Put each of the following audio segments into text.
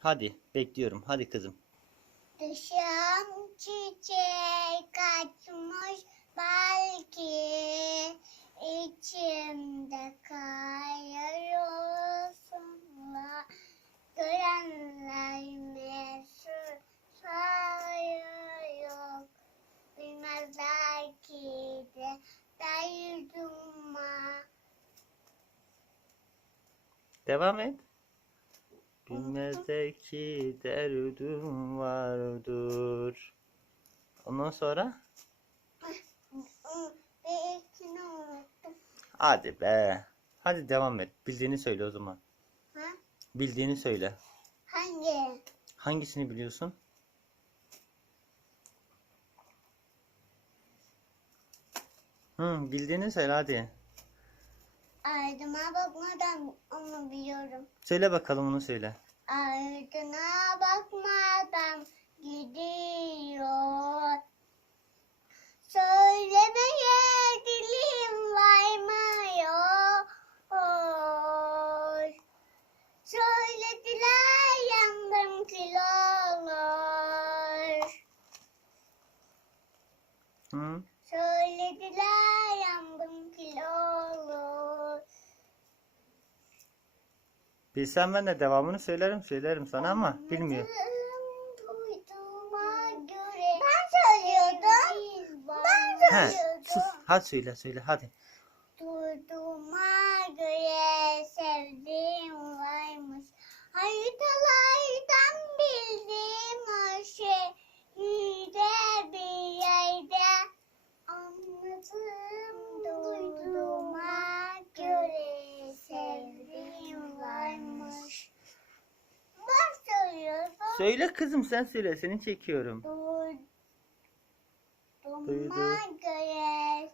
Hadi bekliyorum. Hadi kızım. Dışım çiçek açmış belki içimde kayıyorsunlar görenler mesut sayıyor bilmezler ki de dayıduma Devam et. Bilmezler ki derdim vardır. Ondan sonra hadi be. Hadi devam et. Bildiğini söyle o zaman. ha? Bildiğini söyle. hangi? Hangisini biliyorsun? Hı, bildiğini söyle hadi. Ardıma bakmadan onu biliyorum. Söyle bakalım onu söyle. Ardına bakmadan gidiyor. Söylemeye dilim varmıyor. Söylediler yandım kilolar. Hı? Söylediler yandım kilolar. Bilsem ben de devamını söylerim söylerim sana ama bilmiyor. Ben söylüyordum. Ben He, söylüyordum. sus. Hadi söyle söyle hadi. Duyduğuma göre sevdiğim varmış. Haritalardan bildiğim o şey. Yüce bir yerde anladım. Duyduğuma göre sevdiğim varmış. Ben söylüyorum. Söyle kızım sen söyle seni çekiyorum. Duyduğuma Duydu. göre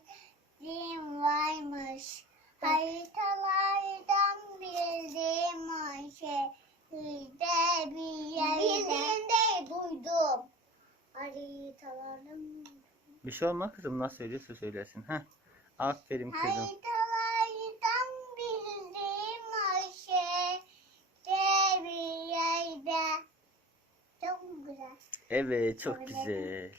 din varmış. Haritalardan bildiğim o şey. Yüzde bir yerde. Bildiğim değil duydum. Haritalardan Bir şey olmaz kızım nasıl söylüyorsa söylesin. Heh. Aferin kızım. Haritalardan bildiğim o şey. De bir yerde. Çok güzel. Evet çok güzel.